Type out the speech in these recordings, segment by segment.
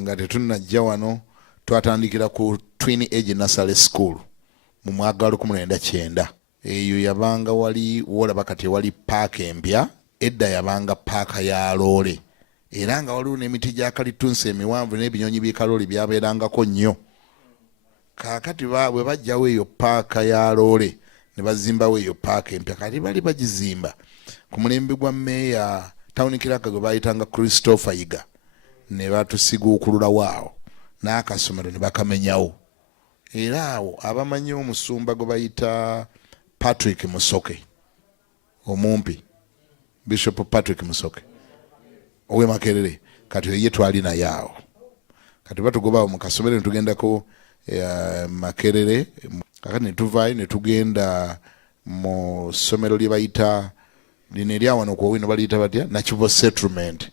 nga tetunnajja wano twatandikira ku Twin Age Nursery School mu mwaka 1999. Eyo yabanga wali wolaba kati wali paaka empya, edda yabanga paaka ya loole, era nga waliwo n'emiti gya kalitunsi emiwanvu n'ebinyonyi by'ekalooli byabeerangako nnyo. Kaakati bwe bajjawo eyo paaka ya loole ne bazimbawo eyo paaka empya, kati bali bagizimba ku mulembe gwa meeya Town Kiraka gwe bayitanga Christopher Yiga, ne batusiguukululawo awo n'akasomero ne bakamenyawo. Era awo abamanyi omusumba gwe bayita Patrick Musoke omumpi, Bishop Patrick Musoke owe Makerere, kati ye twali naye awo. Kati batugobawo mu kasomero ne tugendako Makerere, kakati ne tuvaayo ne tugenda mu ssomero lye bayita lino eryawano ku Owino baliyita batya Nakivo Settlement.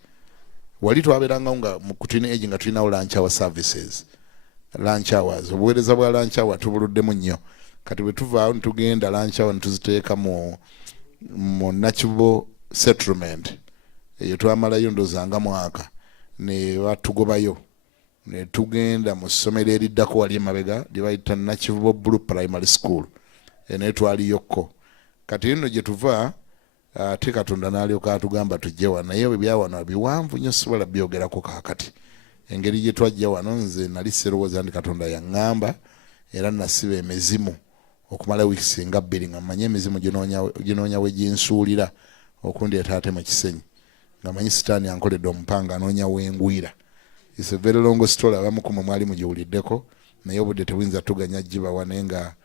Wali twabeeranga nga mu Twin Age nga tulinawo lunch hour services, lunch hours, obuweereza bwa lunch hour tubuluddemu nnyo. Kati bwe tuvaawo ne tugenda lunch hour ne tuziteeka mu Nakivo Settlement. Eyo twamalayo ndozanga mwaka ne batugobayo ne tugenda mu ssomero eriddako wali emabega lye bayita Nakivo Blue Primary School, naye twaliyokko. Kati eno gye tuva ate Katonda n'alyoka atugamba tujje wano, naye ebya wano biwanvu nnyo sisobola byogerako kaakati. Engeri gye twajja wano nze nali serowooza nti Katonda yaŋŋamba, era nasiba emizimu okumala wiiki nga 2 nga mmanyi emizimu ginoonya we ginsuulira okundeeta ate mu kisenyi, nga manyi sitaani ankoledde omupanga anoonya wengwira. It's a very long story, abamu ku mmwe mwali mugiwuliddeko, naye obudde tebuyinza tuganya gibawa naye nga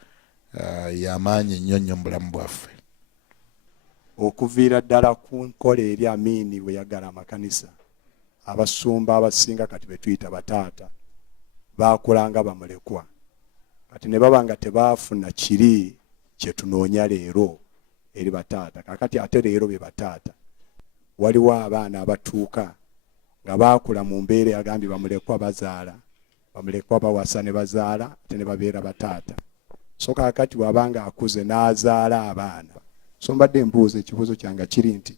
y'amaanyi nnyo nnyo mu bulamu bwaffe. Okuviira ddala ku nkola eri Amiini bwe yagala amakanisa, abasumba abasinga kati betuyita bataata baakulanga bamulekwa, kati ne baba nga tebaafuna kiri kye tunoonya leero eri bataata. Kakati ate leero be bataata waliwo abaana abatuuka nga baakula mu mbeera yagambye bamulekwa bazaala, bamulekwa bawasa ne bazaala ate ne babeera bataata. So kakati bw'abanga akuze n'azaala abaana, so mbadde mbuuza ekibuuzo kyange kiri nti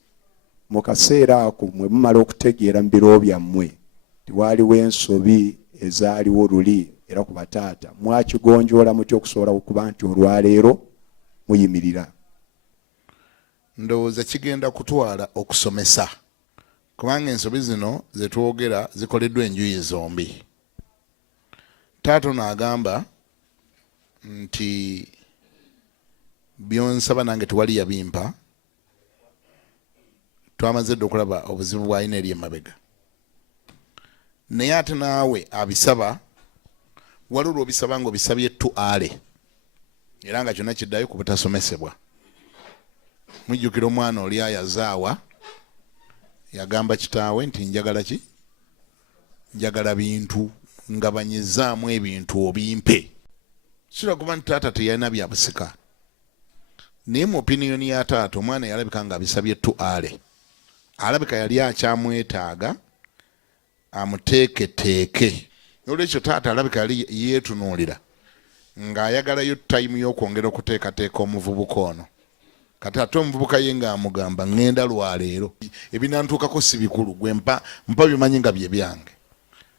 mu kaseera ako mwe mumala okutegeera mu biro byammwe tiwaaliwo ensobi ezaaliwo luli era ku bataata, mwakigonjoola mutya okusobola okuba nti olwaleero muyimirira? Ndowooza kigenda kutwala okusomesa, kubanga ensobi zino ze twogera zikoleddwa enjuyi zombi. Taata n'agamba nti byonsaba nange tewali yabimpa, twamaze dde okulaba obuzibu bw'alina eri emabega. Naye ate naawe abisaba, waliwo lw'obisaba ng'obisabye tuale, era nga kyonna kiddayo ku butasomesebwa. Mujjukira omwana oli ayazaawa yagamba kitaawe nti njagala ki? Njagala bintu, ngabanyizaamu ebintu obimpe. Kira kuba nti taata teyalina byabusika. Naye mu opiniyoni ya taata omwana yalabika nga abisabye tuale. Alabika yali akyamwetaaga amuteeketeeke. Olwekyo taata alabika yali yeetunuulira ng'ayagalayo tayimu y'okwongera okuteekateeka omuvubuka ono. Kati ate omuvubuka ye ng'amugamba ŋŋenda lwaleero, ebinantuukako si bikulu, gwe mpa bimanyi nga bye byange.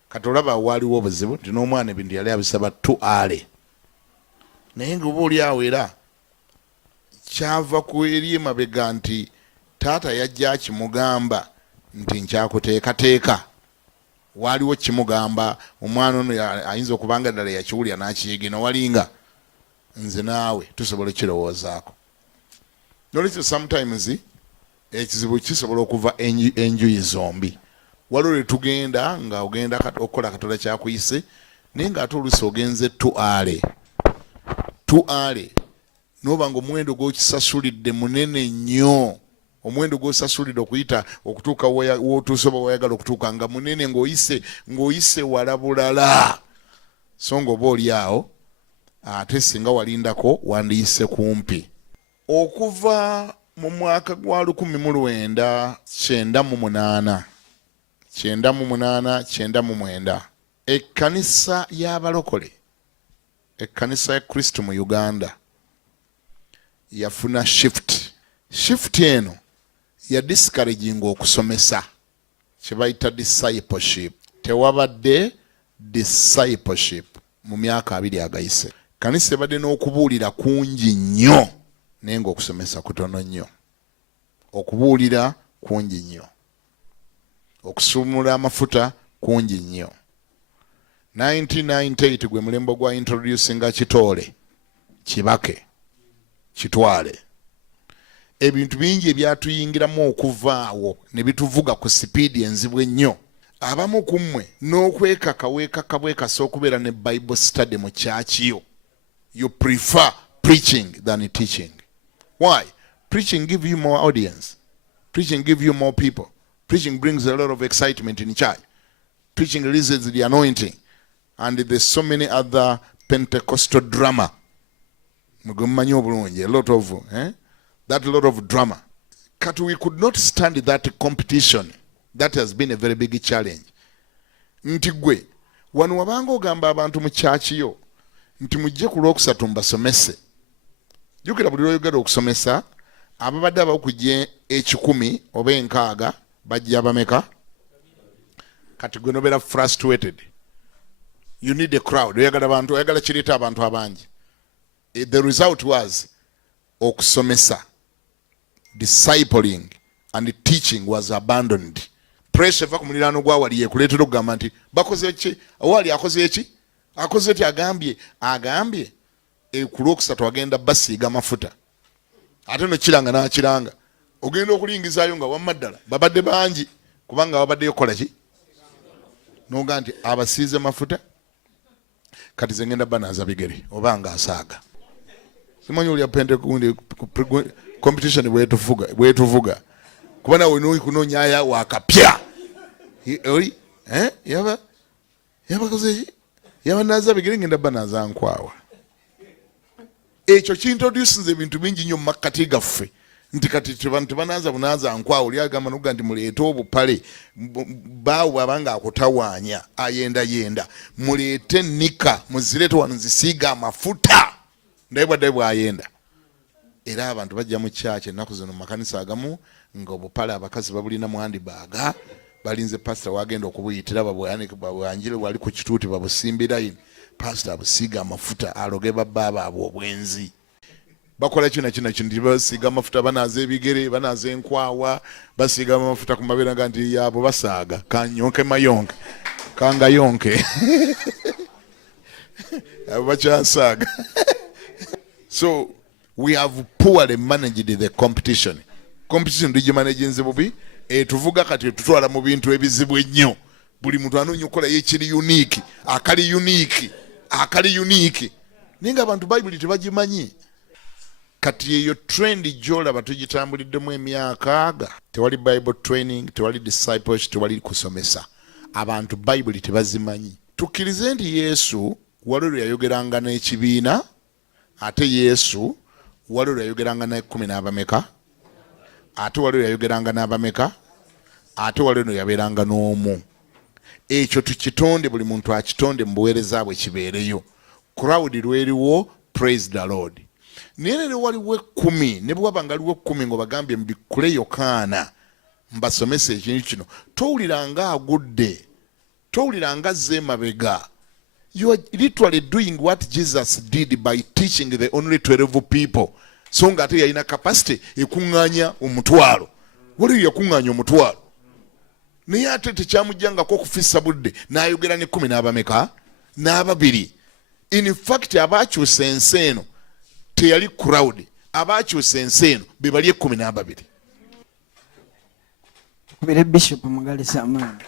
Kati olaba waaliwo obuzibu nti n'omwana ebintu yali abisaba tuale. Naye nga oba oli awo era kyava ku eri emabega nti taata yajja akimugamba nti nkyakuteekateeka. Waaliwo kimugamba omwana ono ayinza okubanga ddala yakiwulira n'akiyigina, walinga nze naawe tusobola okirowoozaako. Nolwekyo sometimes ekizibu kisobola okuva enjuyi zombi. Waliwo lwe tugenda nga ogenda okukola Katonda kyakuyise, naye ng'ate oluusi ogenze tuale n'oba nga omuwendo gw'okisasulidde munene nnyo, omuwendo gw'osasulidde okuyita okutuuka w'otuuse oba wayagala okutuuka nga munene ng'oyise wala bulala. So ng'oba oli awo ate singa walindako wandiyise kumpi. Okuva mu mwaka gwa 1998 ekkanisa y'abalokole, ekkanisa ya Kristo mu Uganda yafuna shift eno ya discouraging okusomesa, kye bayita discipleship. tewabadde discipleship mu myaka 2 agayise. Kanisa ebadde n'okubuulira kungi nnyo naye ng'okusomesa kutono nnyo. Okubuulira kungi nnyo, okusumula amafuta kungi nnyo. 1998 gwe mulembo gwa introducinga Kitoole, Kibake, Kitwale. Ebintu bingi ebyatuyingiramu okuvaawo ne bituvuga ku sipiidi enzibu ennyo. Abamu ku mmwe n'okwekaka bwekasa okubeera ne Bible study mu kyakiyo. You prefer preaching than teaching. Why? Preaching gives you more audience. Preaching gives you more people. Preaching brings a lot of excitement in church. Preaching releases the anointing. And there's so many other Pentecostal drama. A lot of, that lot of drama. But we could not stand that competition. That has been a very big challenge. Ntigwe, wanu wabango gamba abantu mu church yo, nti mujje ku Lwokusatu mbasomese. Jukira buli lw'oyogera okusomesa, ababadde abakujje 10 oba 6 bajja bameka. Kati gwe nobeera frustrated. You need a crowd. Oyagala abantu, oyagala kireeta abantu abangi. The result was okusomesa, discipling and teaching was abandoned. Pressure eva ku muliraano gwa wali yekuleetera okugamba nti bakoze ki? Owali akoze ki? Akoze ti agambye ku Lwokusatu agenda basiiga amafuta. Ate no kiranga n'akiranga. Ogenda okulingizaayo nga wamma ddala babadde bangi kubanga babaddeyo kola ki? Noga nti abasiize mafuta. Kati ze ngenda banaaza bigere oba nga asaaga. Simanyi oli apende competition bwetuvuga. Kuba nawe kunoonya wakapya. Oli yaba koze ki? Yaba naaza bigere ngenda banaaza nkwawa. Ekyo kintroduces ebintu bingi nnyo mu makkati gaffe. Nti kati tebanaaza bunaaza nkwawa oli agamba n'okuga nti muleete obupale baawo abanga akutawaanya ayenda muleete nika muzireete wano zisiiga amafuta naye bwadde bwayenda. Era abantu bajja mu kyaki ennaku zino mu makanisa agamu nga obupale abakazi babulina mu handibaaga balinze pasita wagenda okubuyitira babwanjire wali ku kituuti babusimbira ino pasita abusiiga amafuta aloge babba abo obwenzi. Bakola kina kintu basiiga amafuta banaaza ebigere banaaza enkwawa basiiga amafuta ku mabeera nga nti yabo basaaga kanyonke mayonke kanga yonke abo bakyasaaga. So we have poorly managed the competition. Competition tugimanage bubi tuvuga kati tutwala mu bintu ebizibu ennyo. Buli muntu anoonya okukola yekiri unique akali unique ninga abantu Bible tebagimanyi. Kati eyo trend gy'olaba tugitambuliddemu emyaka tewali Bible training, tewali discipleship, tewali kusomesa. Abantu Bible tebazimanyi. Tukkirize nti Yesu waliwo yayogeranga n'ekibiina, ate Yesu waliwo yayogeranga na 10 n'abameka, ate waliwo yayogeranga n'abameka, ate waliwo yabeeranga n'omu. Ekyo tukitonde, buli muntu akitonde mu buweereza bwe kibeereyo. Crowd lweriwo, praise the Lord. Niye waliwo 10 ne bwaba ngaliwo 10 ng'obagambye mbikule Yokaana mbasomese ekintu kino towuliranga agudde, towuliranga azze emabega. You are literally doing what Jesus did by teaching the only 12 people. So nga ate yalina capacity ekuŋŋaanya omutwalo. Waliwo yakuŋŋaanya omutwalo. Naye ate tekyamujjangako okufissa budde n'ayogera ne 10 n'abameka n'ababiri. In fact abaakyusa ensi eno teyali crowd, abaakyusa ensi eno be bali 12. Tukubire Bishop Mugalisa amaani.